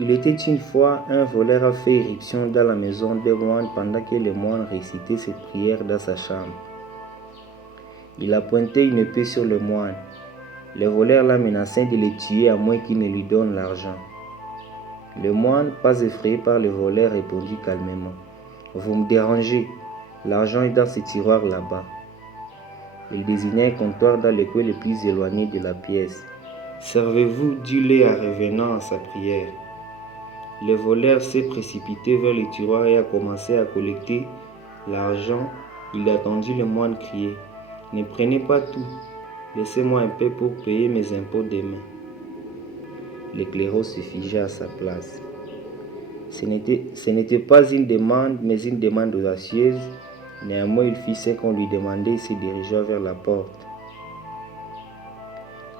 Il était une fois, un voleur a fait irruption dans la maison des moines pendant que les moines récitaient cette prière dans sa chambre. Il a pointé une épée sur le moine. Le voleur l'a menacé de le tuer à moins qu'il ne lui donne l'argent. Le moine, pas effrayé par le voleur, répondit calmement. « Vous me dérangez, l'argent est dans ce tiroir là-bas. » Il désigna un comptoir dans le coin le plus éloigné de la pièce. « Servez-vous, dit-il en revenant à sa prière. » Le voleur s'est précipité vers le tiroir et a commencé à collecter l'argent. Il attendit le moine crier. « Ne prenez pas tout, laissez-moi un peu pour payer mes impôts demain. » Le clairon se figea à sa place. Ce n'était pas une demande, mais une demande audacieuse. Néanmoins, il fit ce qu'on lui demandait et se dirigea vers la porte.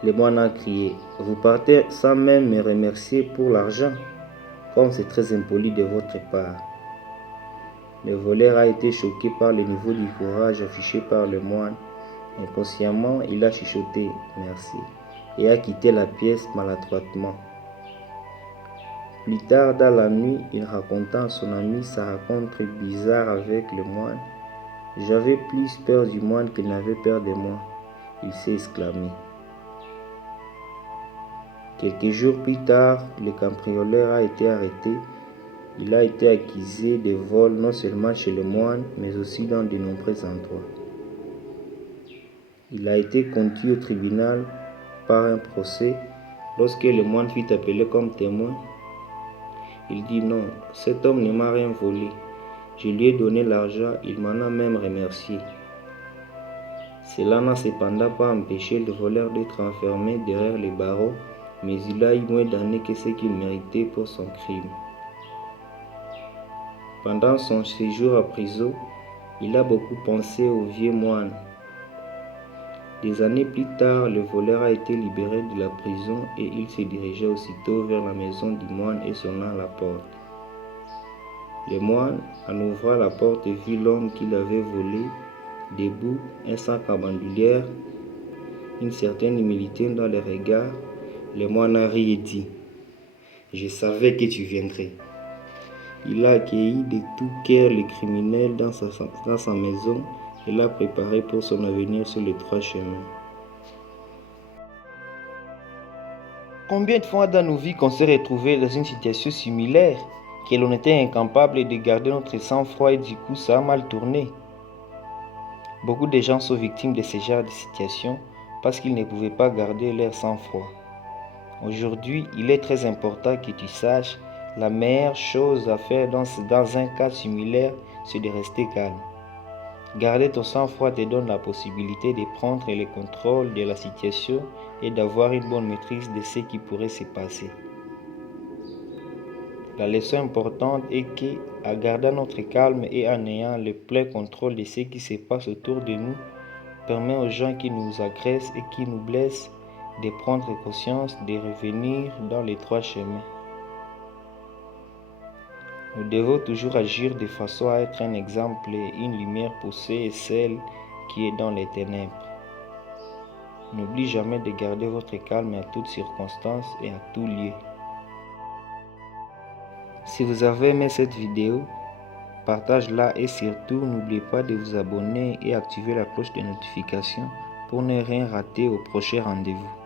Le moine a crié. « Vous partez sans même me remercier pour l'argent, comme c'est très impoli de votre part. » Le voleur a été choqué par le niveau du courage affiché par le moine. Inconsciemment, il a chuchoté « merci » et a quitté la pièce maladroitement. Plus tard dans la nuit, il raconta à son ami sa rencontre bizarre avec le moine. « J'avais plus peur du moine qu'il n'avait peur de moi », il s'est exclamé. Quelques jours plus tard, le cambrioleur a été arrêté. Il a été accusé de vol non seulement chez le moine, mais aussi dans de nombreux endroits. Il a été conduit au tribunal par un procès. Lorsque le moine fut appelé comme témoin, il dit non, cet homme ne m'a rien volé. Je lui ai donné l'argent, il m'en a même remercié. Cela n'a cependant pas empêché le voleur d'être enfermé derrière les barreaux, mais il a eu moins d'années que ce qu'il méritait pour son crime. Pendant son séjour à prison, il a beaucoup pensé au vieux moine. Des années plus tard, le voleur a été libéré de la prison et il se dirigeait aussitôt vers la maison du moine et sonna à la porte. Le moine, en ouvrant la porte, vit l'homme qu'il avait volé, debout, un sac en bandoulière, une certaine humilité dans le regard. Le moine a ri et dit « Je savais que tu viendrais. » Il a accueilli de tout cœur le criminel dans sa maison et l'a préparé pour son avenir sur les trois chemins. Combien de fois dans nos vies qu'on s'est retrouvé dans une situation similaire, que l'on était incapable de garder notre sang-froid et du coup ça a mal tourné. Beaucoup de gens sont victimes de ce genre de situation parce qu'ils ne pouvaient pas garder leur sang-froid. Aujourd'hui, il est très important que tu saches la meilleure chose à faire dans un cas similaire, c'est de rester calme. Garder ton sang-froid te donne la possibilité de prendre le contrôle de la situation et d'avoir une bonne maîtrise de ce qui pourrait se passer. La leçon importante est que, en gardant notre calme et en ayant le plein contrôle de ce qui se passe autour de nous, permet aux gens qui nous agressent et qui nous blessent de prendre conscience de revenir dans les trois chemins. Nous devons toujours agir de façon à être un exemple et une lumière pour ceux et celles qui est dans les ténèbres. N'oubliez jamais de garder votre calme à toutes circonstances et à tout lieu. Si vous avez aimé cette vidéo, partagez-la et surtout n'oubliez pas de vous abonner et activer la cloche de notification pour ne rien rater au prochain rendez-vous.